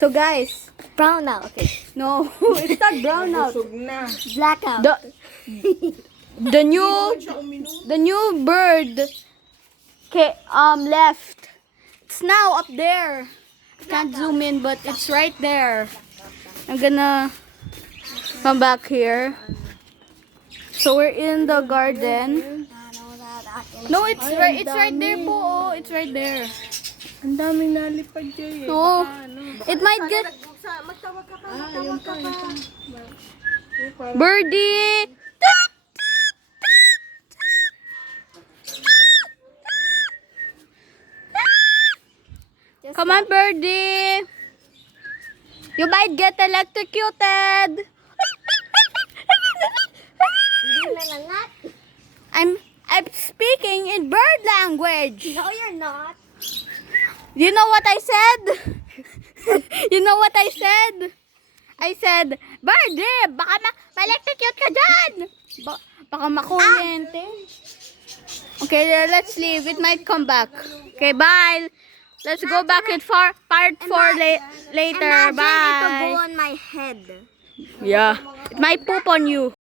So guys, Brown out. Okay. no, it's not brown out. Black out. The new bird left. It's now up there. I can't zoom in, but it's right there. I'm gonna come back here. So we're in the garden. No, it's right there po. Oh, it's right there. Ang daming nalipad dyan eh. No, it might get Magtawag ka pa. birdie. Come on, birdie. You might get electrocuted. I'm speaking in bird language. No, you're not. You know what I said? You know what I said? I said, birdie, baka ma-electrocute ka dyan. Baka makuryente. Okay, let's leave. It might come back. Okay, bye. Let's go back in part 4 later. Imagine it will Bye. go on my head. Yeah. It might poop on you.